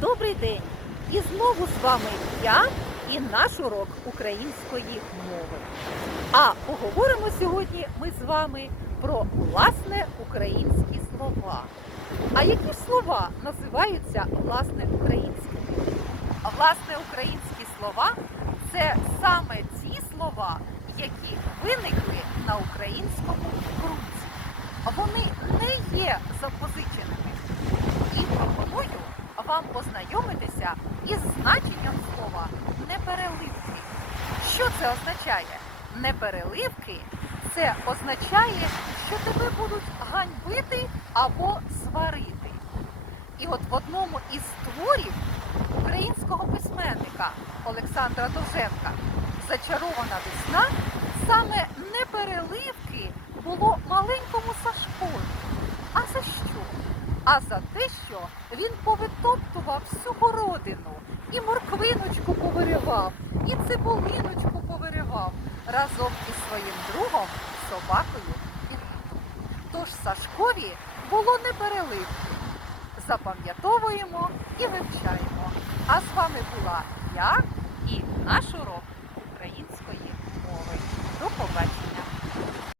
Добрий день! І знову з вами я і наш урок української мови. А поговоримо сьогодні ми з вами про власне українські слова. А які ж слова називаються власне українськими? А власне українські слова це саме ті слова, які виникли на українському ґрунті. Вони не є запозиченими. І пропоную вам познайомитися із значенням слова непереливки. Що це означає? Непереливки це означає, що тебе будуть ганьбити або сварити. І от в одному із творів українського письменника Олександра Довженка Зачарована весна саме непереливки було маленькому Сашкові. А за що? А за те, що він повитоптував всю городину, і морквиночку повиривав, і цибулиночку повиривав разом із своїм другом собакою Філіпом. Тож Сашкові було непереливки. Запам'ятовуємо і вивчаємо. А з вами була я і наш